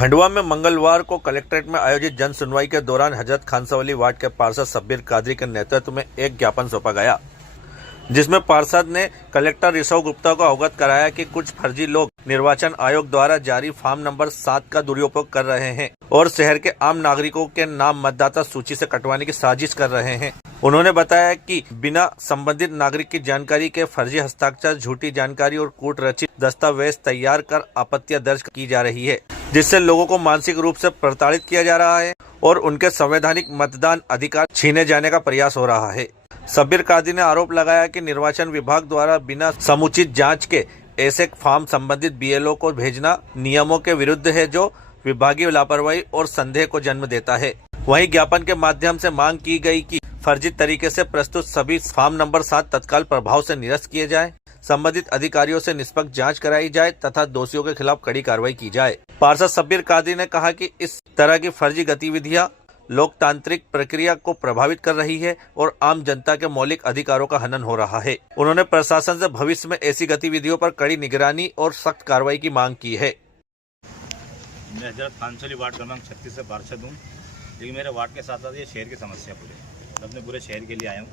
खंडवा में मंगलवार को कलेक्ट्रेट में आयोजित जन सुनवाई के दौरान हजरत खानसावली वार्ड के पार्षद शब्बीर कादरी के नेतृत्व में एक ज्ञापन सौंपा गया, जिसमें पार्षद ने कलेक्टर ऋषभ गुप्ता को अवगत कराया कि कुछ फर्जी लोग निर्वाचन आयोग द्वारा जारी फॉर्म नंबर 7 का दुरुपयोग कर रहे हैं और शहर के आम नागरिकों के नाम मतदाता सूची से कटवाने की साजिश कर रहे हैं। उन्होंने बताया कि बिना संबंधित नागरिक की जानकारी के फर्जी हस्ताक्षर, झूठी जानकारी और कूट रचित दस्तावेज तैयार कर आपत्तियां दर्ज की जा रही है, जिससे लोगों को मानसिक रूप से प्रताड़ित किया जा रहा है और उनके संवैधानिक मतदान अधिकार छीने जाने का प्रयास हो रहा है। शब्बीर कादरी ने आरोप लगाया कि निर्वाचन विभाग द्वारा बिना समुचित जांच के ऐसे फॉर्म संबंधित बीएलओ को भेजना नियमों के विरुद्ध है, जो विभागीय लापरवाही और संदेह को जन्म देता है। वहीं ज्ञापन के माध्यम से मांग की गई कि फर्जी तरीके से प्रस्तुत सभी फॉर्म नंबर 7 तत्काल प्रभाव से निरस्त किए जाए, संबंधित अधिकारियों से निष्पक्ष जांच कराई जाए तथा दोषियों के खिलाफ कड़ी कार्रवाई की जाए। पार्षद शब्बीर कादरी ने कहा कि इस तरह की फर्जी गतिविधियां लोकतांत्रिक प्रक्रिया को प्रभावित कर रही है और आम जनता के मौलिक अधिकारों का हनन हो रहा है। उन्होंने प्रशासन से भविष्य में ऐसी गतिविधियों पर कड़ी निगरानी और सख्त कार्रवाई की मांग की है। मैं हजरत खानसावली वार्ड क्रमांक 36 से पार्षद हूँ, लेकिन मेरे वार्ड के साथ साथ ये शहर की समस्या अपने पूरे शहर के लिए आया हूँ।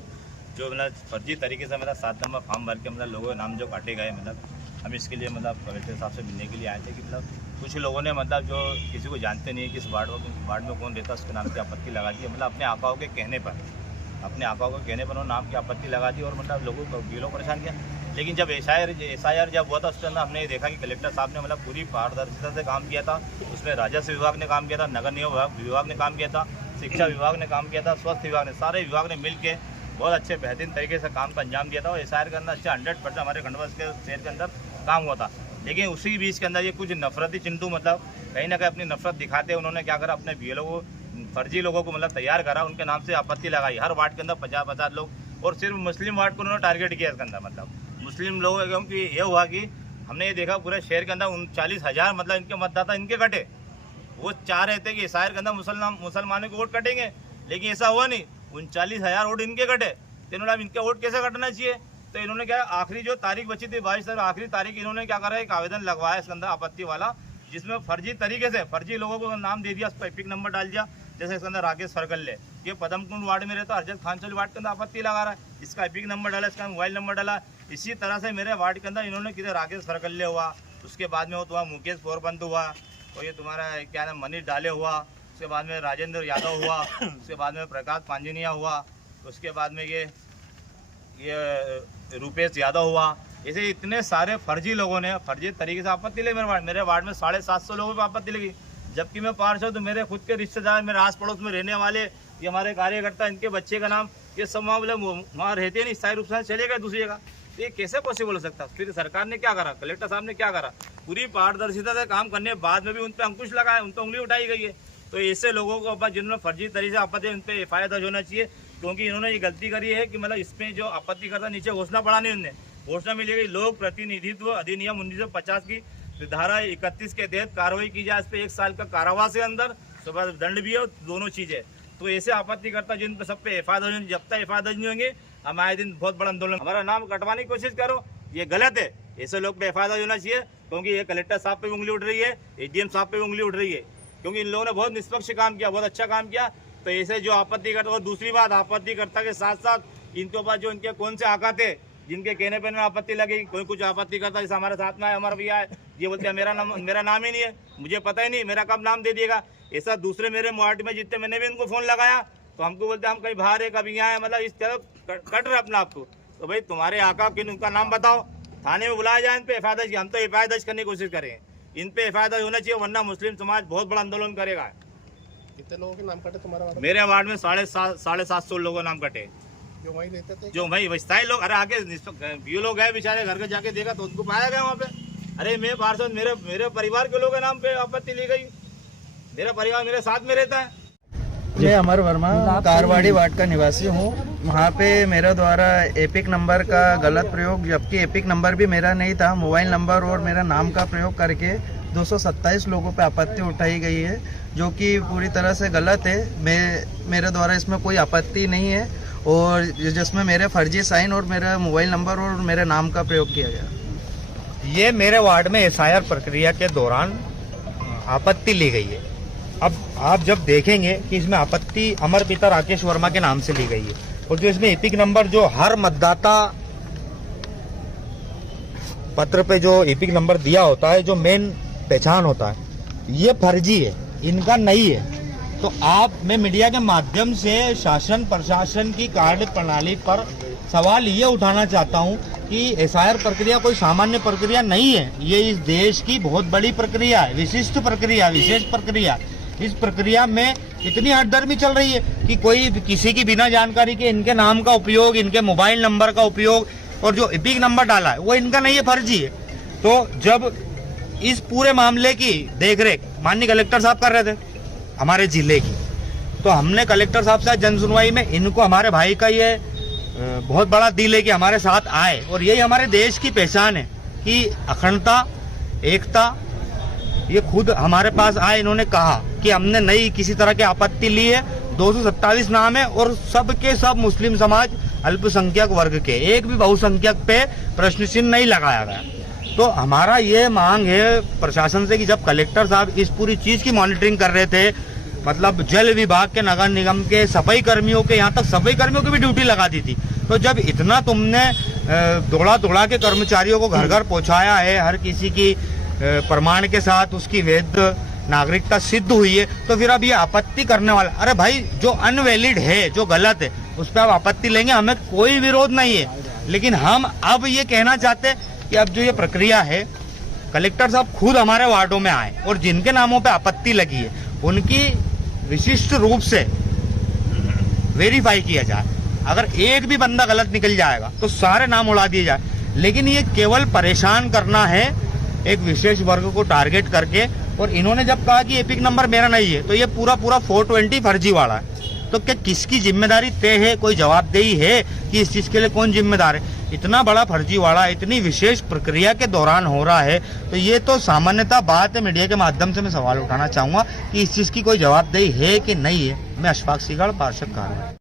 जो फर्जी तरीके से 7 नंबर फॉर्म भर के लोगों के नाम जो काटे गए, हम इसके लिए कलेक्टर साहब से मिलने के लिए आए थे कि कुछ लोगों ने जो किसी को जानते नहीं है कि इस वार्ड में कौन रहता है, उसके नाम की आपत्ति लगा दी। अपने आकाओं के कहने पर उन्होंने नाम की आपत्ति लगा दी और लोगों को बीएलओ परेशान किया। लेकिन जब एसआईआर जब हुआ था, उसके अंदर हमने ये देखा कि कलेक्टर साहब ने पूरी पारदर्शिता से काम किया था। उसमें राजस्व विभाग ने काम किया था, नगर निगम विभाग ने काम किया था, शिक्षा विभाग ने काम किया था, स्वास्थ्य विभाग ने, सारे विभाग ने मिल के बहुत अच्छे बेहतरीन तरीके से काम का अंजाम दिया था और एसआईआर के अंदर अच्छा 100% हमारे खंडवा के शहर के अंदर काम हुआ था। लेकिन उसी बीच के अंदर ये कुछ नफरती चिंटू कहीं ना कहीं अपनी नफरत दिखाते उन्होंने क्या करा, अपने बीएलओ को फर्जी लोगों को तैयार करा, उनके नाम से आपत्ति लगाई। हर वार्ड के अंदर 50-50 लोग और सिर्फ मुस्लिम वार्ड को उन्होंने टारगेट किया। इसके अंदर मुस्लिम लोगों की ये हुआ कि हमने ये देखा पूरे शहर के अंदर 39,000 इनके मतदाता इनके कटे। वो चाह रहे थे कि एसआईआर के अंदर मुसलमानों के वोट कटेंगे, लेकिन ऐसा हुआ नहीं। 39,000 वोट इनके कटे, तो इन्होंने इनके वोट कैसे कटना चाहिए, तो इन्होंने क्या आखिरी जो तारीख बची थी 22 तारीख, आखिरी तारीख इन्होंने क्या करा, एक आवेदन लगवाया इसके अंदर आपत्ति वाला, जिसमें फर्जी तरीके से फर्जी लोगों को नाम दे दिया, उस पर एपिक नंबर डाल दिया। जैसे इसके अंदर राकेश फरकल्ले, ये पदमकुंड वार्ड में रहता है, हजरत खानसावली वार्ड के अंदर आपत्ति लगा रहा है, इसका एपिक नंबर डाला, इसका मोबाइल नंबर डाला। इसी तरह से मेरे वार्ड के अंदर इन्होंने किधर राकेश फरकल्ले हुआ, उसके बाद में वो तुम्हारा मुकेश पोरबंद हुआ, और ये तुम्हारा क्या नाम मनीष डाले हुआ, उसके बाद में राजेंद्र यादव हुआ, उसके बाद में प्रकाश पांजिनिया हुआ, उसके बाद में ये रूपेश यादव हुआ। ऐसे इतने सारे फर्जी लोगों ने फर्जी तरीके से आपत्ति लगी मेरे वार्ड में 750 लोगों पर आपत्ति लगी। जबकि मैं पार्षद हूँ, मेरे खुद के रिश्तेदार, मेरे आस पड़ोस में रहने वाले, ये हमारे कार्यकर्ता, इनके बच्चे का नाम, ये सब वहाँ रहते नहीं, स्थायी रूप से चले गए दूसरी जगह। तो ये कैसे पॉसिबल हो सकता? फिर सरकार ने क्या करा, कलेक्टर साहब ने क्या करा, पूरी पारदर्शिता से काम करने के बाद में भी उन पर अंकुश लगाया, उन पर उंगली उठाई गई है। तो ऐसे लोगों को जिन्होंने फर्जी तरीके से आपत्ति, उन पर एफआईआर दर्ज होना चाहिए, क्योंकि इन्होंने ये गलती करी है कि इसमें जो आपत्ति करता नीचे घोषणा पड़ा नहीं, उनने घोषणा मिली गई लोक प्रतिनिधित्व अधिनियम 1950 की धारा 31 के तहत कार्रवाई की जाए, इस पर 1 साल का कारावास के अंदर सुबह दंड भी है, दोनों चीजें। तो ऐसे आपत्ति करता जिन पर सब पे एफआईआर, जब तक एफआईआर दर्ज नहीं होंगे, हम आए दिन बहुत बड़ा आंदोलन, हमारा नाम कटवाने की कोशिश करो, ये गलत है। ऐसे लोग पे एफआईआर दर्ज होना चाहिए, क्योंकि ये कलेक्टर साहब पे उंगली उठ रही है, एडीएम साहब पे उंगली उठ रही है, क्योंकि इन लोगों ने बहुत निष्पक्ष काम किया, बहुत अच्छा काम किया। तो ऐसे जो आपत्ति करता, और दूसरी बात, आपत्तिकर्ता के साथ साथ इनके ऊपर जो इनके कौन से आका थे जिनके कहने पर आपत्ति लगेगी, कोई कुछ आपत्ति करता, जैसे हमारे साथ में है, हमारा भैया है, ये बोलते हैं मेरा नाम ही नहीं है, मुझे पता ही नहीं, मेरा कब नाम दे दिएगा। ऐसा दूसरे मेरे वार्ड में जितने, मैंने भी इनको फोन लगाया तो हमको बोलते हैं हम कहीं बाहर है, कभी यहाँ है, इस तरह कट रहे अपने आप को। तो भाई तुम्हारे आका किन, उनका नाम बताओ, थाने में बुलाया जाए, इन पे एफआईआर दर्ज, हम तो एफआईआर दर्ज करने की कोशिश करेंगे, इन पे एफआईआर दर्ज होना चाहिए, वरना मुस्लिम समाज बहुत बड़ा आंदोलन करेगा। कितने लोगों के नाम कटे तुम्हारे वार्ड? मेरे वार्ड में 750 लोगों नाम कटे, जो वहीं रहते थे, जो भाई स्थायी लोग। अरे आगे ये लोग गए बेचारे, घर के जाके देखा तो उनको पाया गया वहाँ पे। अरे मैं पार्षद, मेरे परिवार के लोगों के नाम पे आपत्ति ली गई, मेरा परिवार मेरे साथ में रहता है। मैं अमर वर्मा कारवाड़ी वार्ड का निवासी हूँ। वहाँ पे मेरे द्वारा एपिक नंबर का गलत प्रयोग, जबकि एपिक नंबर भी मेरा नहीं था, मोबाइल नंबर और मेरा नाम का प्रयोग करके 227 लोगों पे आपत्ति उठाई गई है, जो कि पूरी तरह से गलत है। मेरे द्वारा इसमें कोई आपत्ति नहीं है, और जिसमें मेरे फर्जी साइन और मेरा मोबाइल नंबर और मेरे नाम का प्रयोग किया गया। ये मेरे वार्ड में एसआईआर प्रक्रिया के दौरान आपत्ति ली गई है। अब आप जब देखेंगे कि इसमें आपत्ति अमर पिता राकेश वर्मा के नाम से ली गई है और जो इसमें एपिक नंबर जो हर मतदाता पत्र पे जो एपिक नंबर दिया होता है, जो मेन पहचान होता है, ये फर्जी है, इनका नहीं है। तो मैं मीडिया के माध्यम से शासन प्रशासन की कार्य प्रणाली पर सवाल ये उठाना चाहता हूँ कि एसआईआर प्रक्रिया कोई सामान्य प्रक्रिया नहीं है। ये इस देश की बहुत बड़ी प्रक्रिया है, विशिष्ट प्रक्रिया, विशेष प्रक्रिया। इस प्रक्रिया में इतनी हटदर्मी चल रही है कि कोई किसी की बिना जानकारी के इनके नाम का उपयोग, इनके मोबाइल नंबर का उपयोग और जो एपिक नंबर डाला है वो इनका नहीं है, फर्जी है। तो जब इस पूरे मामले की देखरेख माननीय कलेक्टर साहब कर रहे थे हमारे जिले की, तो हमने कलेक्टर साहब से जन सुनवाई में इनको, हमारे भाई का ये बहुत बड़ा दिल है कि हमारे साथ आए और यही हमारे देश की पहचान है कि अखंडता, एकता। ये खुद हमारे पास आए, इन्होंने कहा कि हमने नई किसी तरह की आपत्ति ली है, 227 नाम है और सब के सब मुस्लिम समाज अल्पसंख्यक वर्ग के, एक भी बहुसंख्यक पे प्रश्न चिन्ह नहीं लगाया गया। तो हमारा ये मांग है प्रशासन से कि जब कलेक्टर साहब इस पूरी चीज की मॉनिटरिंग कर रहे थे, मतलब जल विभाग के, नगर निगम के, सफाई कर्मियों के, यहाँ तक सफाई कर्मियों की भी ड्यूटी लगा दी थी, तो जब इतना तुमने दौड़ा के कर्मचारियों को घर घर पहुंचाया है, हर किसी की प्रमाण के साथ उसकी वैध नागरिकता सिद्ध हुई है, तो फिर अब ये आपत्ति करने वाला, अरे भाई जो अनवैलिड है, जो गलत है, उस पर आप आपत्ति लेंगे, हमें कोई विरोध नहीं है। लेकिन हम अब ये कहना चाहते हैं कि अब जो ये प्रक्रिया है, कलेक्टर साहब खुद हमारे वार्डों में आए और जिनके नामों पे आपत्ति लगी है उनकी विशिष्ट रूप से वेरीफाई किया जाए। अगर एक भी बंदा गलत निकल जाएगा तो सारे नाम उड़ा दिए जाए। लेकिन ये केवल परेशान करना है एक विशेष वर्ग को टारगेट करके। और इन्होंने जब कहा कि एपिक नंबर मेरा नहीं है, तो ये पूरा 420 फर्जी वाला है। तो क्या किसकी जिम्मेदारी तय है? कोई जवाबदेही है कि इस चीज के लिए कौन जिम्मेदार है? इतना बड़ा फर्जीवाड़ा इतनी विशेष प्रक्रिया के दौरान हो रहा है, तो ये तो सामान्यतः बात है। मीडिया के माध्यम से मैं सवाल उठाना चाहूंगा कि इस चीज की कोई जवाबदेही है कि नहीं है। मैं अशफाक सीगड़, पार्षद कार्यालय।